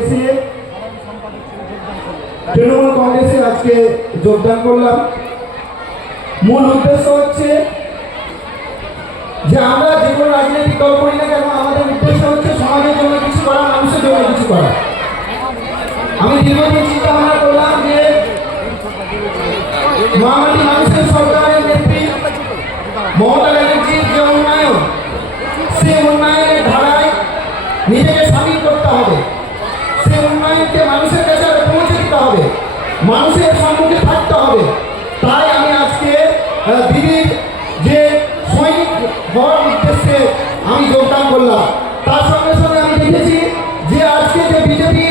এসে তৃণমূল কংগ্রেসে আজকে যোগদান করলাম। মূল উদ্দেশ্য হচ্ছে যে আমরা যে কোনো রাজনৈতিক দল করি না কেন, আমাদের উদ্দেশ্য হচ্ছে সমাজের জন্য কিছু করা, মানুষের জন্য কিছু করা। আমি দীর্ঘদিন চিন্তা ভাবনা করলাম যে মহামাটি মানুষের সরকারের নেত্রী মমতা ব্যানার্জির যে উন্নয়ন, সেই উন্নয়নের ধারায় নিজেকে সামিল করতে হবে, সেই উন্নয়নকে মানুষের কাছে পৌঁছে দিতে হবে, মানুষের সম্মুখে থাকতে হবে। তাই আমি আজকে দিদির যে সৈনিক হওয়ার উদ্দেশ্যে আমি যোগদান করলাম। তার সঙ্গে সঙ্গে আমি দেখেছি যে আজকে যে বিজেপি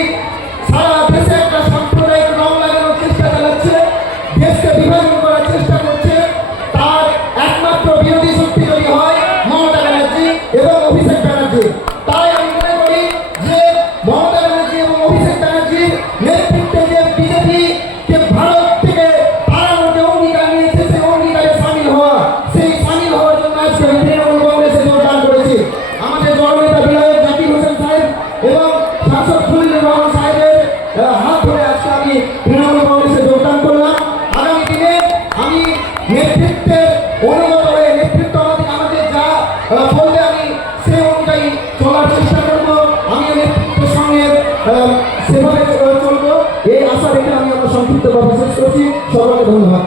সারা দেশে একটা সাম্প্রদায়িক রং লাগানোর চেষ্টা চালাচ্ছে, দেশকে বিভাজন করার চেষ্টা করছে, তার একমাত্র বিরোধী শক্তি তৈরি হয় মমতা ব্যানার্জি এবং অভিষেক ব্যানার্জি। তাই আমি মনে করি যে মমতা ব্যানার্জি এবং অভিষেক ব্যানার্জির নেতৃত্বে যে বিজেপি কে ভারত থেকে তাড়ানোর যে অঙ্গীকার নিয়েছে, সেই অঙ্গীকারে সামিল হওয়া, সেই সামিল হওয়ার জন্য আজকে আমি তৃণমূল কংগ্রেসে যোগদান করেছি। আমাদের জননেতা বিধায়ক জাকির হোসেন সাহেব এবং শাসক খলিলুর রহমান সাহেবের হাত ধরে আজকে আমি তৃণমূল কংগ্রেসে যোগদান করলাম। আগামী দিনে আমি নেতৃত্বের অনুগত হয়ে, নেতৃত্ব আমাদের যা বলবে আমি সেই অনুযায়ী চলার চেষ্টা করব। আমি নেতৃত্বের সঙ্গে সেভাবে চলবো, এই আশা রেখে আমি আমার সংক্ষিপ্ত শেষ করছি। সকলকে ধন্যবাদ।